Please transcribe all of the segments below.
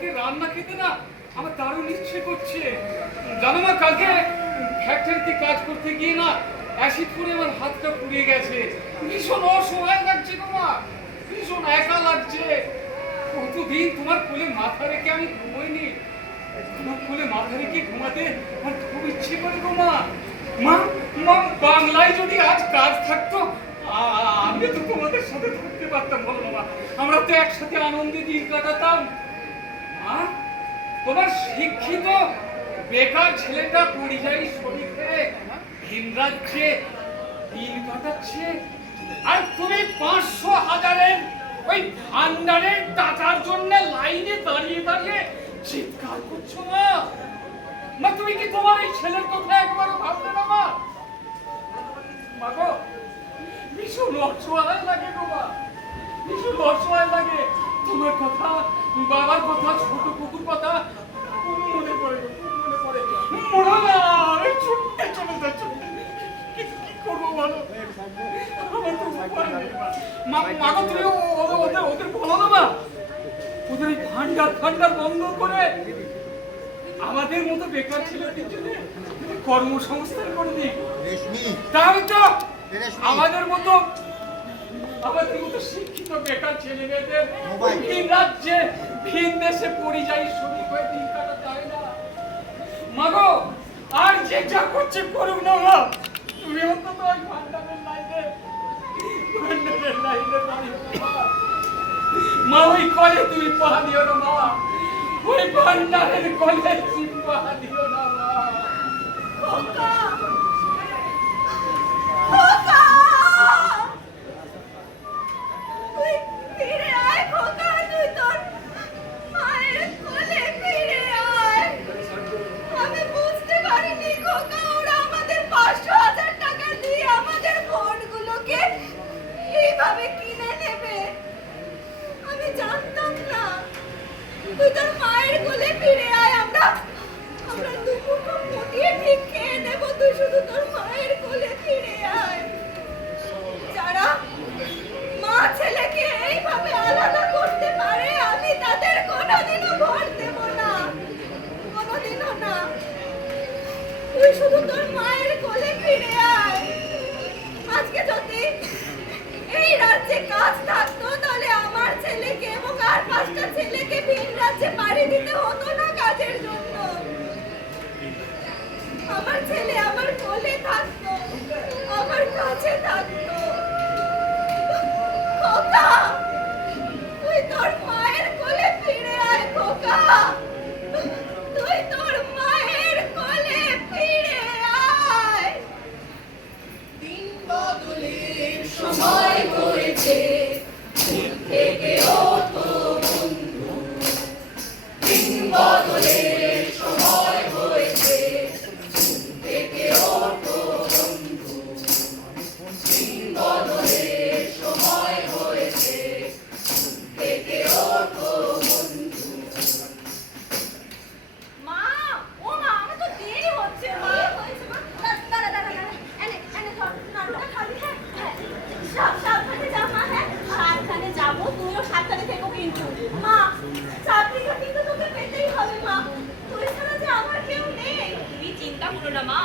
হাতে রান্না খেতে না আমার দারুণ ইচ্ছে করছে। জানো মা, কালকে ফ্যাক্টরিতে কাজ করতে গিয়ে না অ্যাসিড পরে আমার হাতটা পুড়ে গেছে। ভীষণ অসহায় লাগছে গো মা, ভীষণ একা লাগছে। কতদিন তোমার কোলে মাথা রেখে আমি ঘুমোইনি। তোমার কোলে মাথা রেখে ঘুমাতে আমার খুব ইচ্ছে করে গো মা। মা মা, বাংলায় যদি আজ কাজ থাকতো আমি তো তোমাদের সাথে থাকতে পারতাম, বলো বাবা। আমরা তো একসাথে আনন্দে দিন কাটাতাম। তোমার শিক্ষিত বেকার ছেলেটা পরিযায়ী শ্রমিক হয়ে ভিন রাজ্যে দিন কাটাচ্ছে, আর তুমি 500,000-এর ওই ভান্ডারের টাকার জন্য লাইনে দাঁড়িয়ে দাঁড়িয়ে চিৎকার করছো না। মা, তুমি কি তোমার এই ছেলের কথা একবারও ভাবলে না মা? মা গো, ভীষণ অসহায় লাগে গো মা, ভীষণ অসহায় লাগে। তোমার কথা, বাবার কথা, ছোট কুকুর কথা খুব মনে পড়ে, খুব মনে পড়ে। মনে না ছুটতে চলে যাচ্ছে, কি করবো বলো? আমার তো উপায় নেই মা। মা গো, তুমি ওদের বলো না মা, ওদের এই ভান্ডার বন্ধ করে আমাদের মতো বেকার ছেলেদের জন্য কর্মসংস্থান করে দিই। তাহলে তো আমাদের মতো শিক্ষিত বেকার ছেলে মেয়েদের ভিন রাজ্যে ভিন দেশে পরিযায়ী শ্রমিক হয়ে দিন কাটাতে হয় না। মা গো, আর যে যা করছে করুক না মা, তুমি অন্তত ওই ভান্ডারের লাইনে মা, ওই কলে তুমি পা দিও না মা, ওই ভান্ডারের কলে তুমি পা দিও না মা।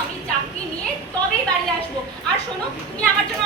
আমি চাকরি নিয়ে তবেই বাড়ি আসবো। আর শোনো, তুমি আমার জন্য